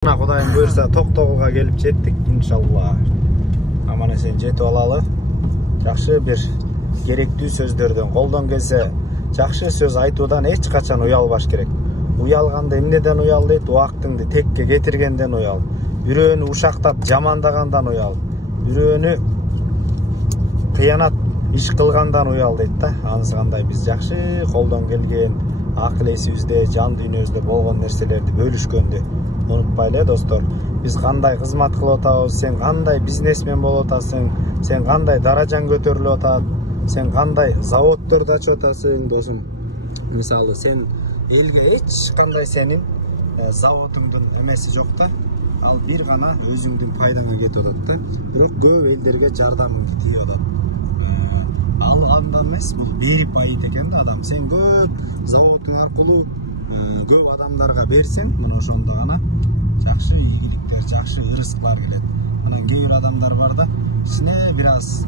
Кудайым буйрса Токтогулга келип жеттик иншалла. Аман эсен жетип алалы. Жакшы бир керектүү сөздөрдөн, колдон келсе жакшы сөз айтуудан эч качан уялбаш керек. Уялганды эмнеден уял дейт? Убактыңды текке кетиргенден уял. Бирөөнү ушактап жамандагандан уял. Бирөөнү кыянат иш кылгандан уял дейт да. Анысы кандай биз жакшы колдон келген акыл эсибизде, жан дүйнөбүздө болгон нерселерди бөлүшкөндү унутпайлы достор. Биз кандай кызмат кылып атабыз, сен кандай бизнесмен болуп атасың, сен кандай даражаң көтөрүлүп атат, сен кандай заводдорду ачып атасың досум. Мисалы сен элге эч кандай сенин заводуңдун эмеси жок да, ал бир гана өзүңдүн пайдаңа кетип атат да. Бирок көп элдерге жардамыңды тийип атат. Ал андан эмес, бул берип байыйт экен да адам. Сен көп заводуң аркылуу көп адамдарга берсең, мына ошондо гана жакшы ийгиликтер, жакшы ырыскалар келет. Анан кээ бир адамдар бар да, ичине бир аз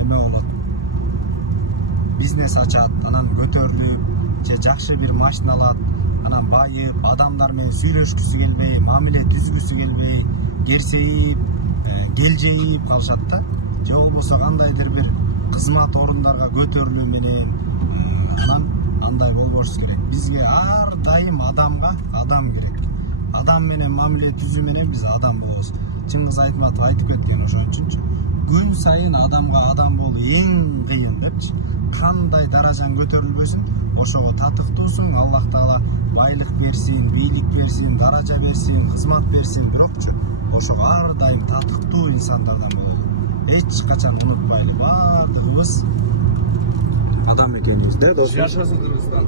эме болот. Бизнес ачат, анан көтөрүлүп, же жакшы бир машина алат, анан байып, адамдар менен сүйлөшкүсү келбей, мамиле түзгүсү келбей, керсейип, келжейип калышат да. Же болбосо кандайдыр бир кызмат орундарга көтөрүлүү менен анан андай болбош керек. Бизге ар дайым адамга адам керек. Адам менен мамиле түзүү менен биз адам болобуз. Чыңгыз Айтматов айтып кеткен ошон үчүнчү. Күн сайын адамга адам болуу эң кыйын депчи. Кандай даражаң көтөрүлбөсүн, ошого татыктуусуң. Аллах Таала байлык берсин, бийлик берсин, даража берсин, кызмат берсин, бирокчу ошого ар дайым татыктуу инсандардан бололу. Эч качан унутпайлы, баардыгыбыз адам экенбиз да достор. Жашасыңыздар.